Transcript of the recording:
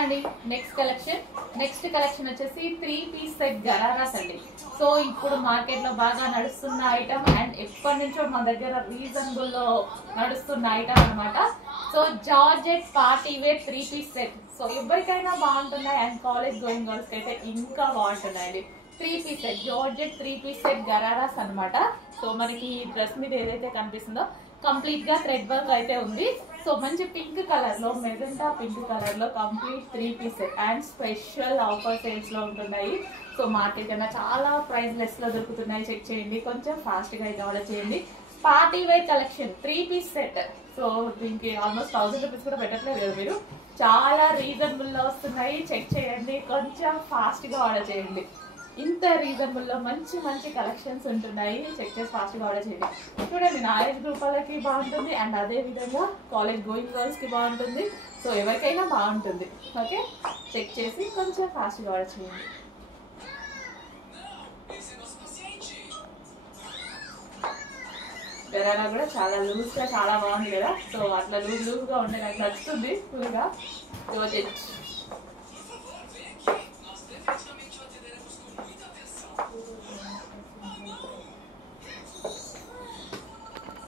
అండి next collection వచ్చేసి 3-piece set ghararas అండి. సో ఇప్పుడు మార్కెట్ లో బాగా నడుస్తున్న ఐటమ్ అండ్ ఎప్పటి నుంచో మన దగ్గర రీజనబుల్ లో నడుస్తున్న ఐటమ్ అన్నమాట. So georgette party wear 3-piece set. So ఎవరికైనా బాగుంటున్నాయి అండ్ కాలేజ్ గోయింగ్ గర్ల్స్ అయితే ఇంకా బాగుంటున్నాయండి. 3-piece set georgette 3-piece set ghararas అన్నమాట. సో మనకి ఈ డ్రెస్ మీద ఏదైతే కనిపిస్తుందో కంప్లీట్ గా థ్రెడ్ వర్క్ అయితే ఉంది. సో మంచి పింక్ కలర్ లో మెజెంటా పింక్ కలర్ లో complete 3-piece set and special offer sales లో ఉంటున్నాయి. సో మార్కెట్ కన్నా చాలా ప్రైస్ లెస్ లో దొరుకుతున్నాయి. చెక్ చేయండి, కొంచెం ఫాస్ట్ గా అయితే ఆర్డర్ చేయండి. Party wear collection 3-piece set. So దీనికి ఆల్మోస్ట్ 1000 రూపీస్ కూడా పెట్టట్లేదు కదా మీరు. చాలా రీజనబుల్ లో వస్తున్నాయి. చెక్ చేయండి, కొంచెం ఫాస్ట్ గా ఆర్డర్ చేయండి. ఇంత రీజనబుల్ లో మంచి మంచి కలెక్షన్స్ ఉంటున్నాయి. చెక్ చేసి ఫాస్ట్ గా ఆర్డర్ చేయండి. చూడండి, నా ఏజ్ గ్రూప్ వాళ్ళకి బాగుంటుంది అండ్ అదే విధంగా కాలేజ్ గోయింగ్ గర్ల్స్ కి బాగుంటుంది. సో ఎవరికైనా బాగుంటుంది. ఓకే, చెక్ చేసి కొంచెం ఫాస్ట్ గా ఆర్డర్ చేయండి. గరారా కూడా చాలా లూజ్ గా చాలా బాగుంది కదా. సో అట్లా లూజ్ గా ఉంటే నాకు నచ్చుతుంది ఫుల్ గా. జార్జెట్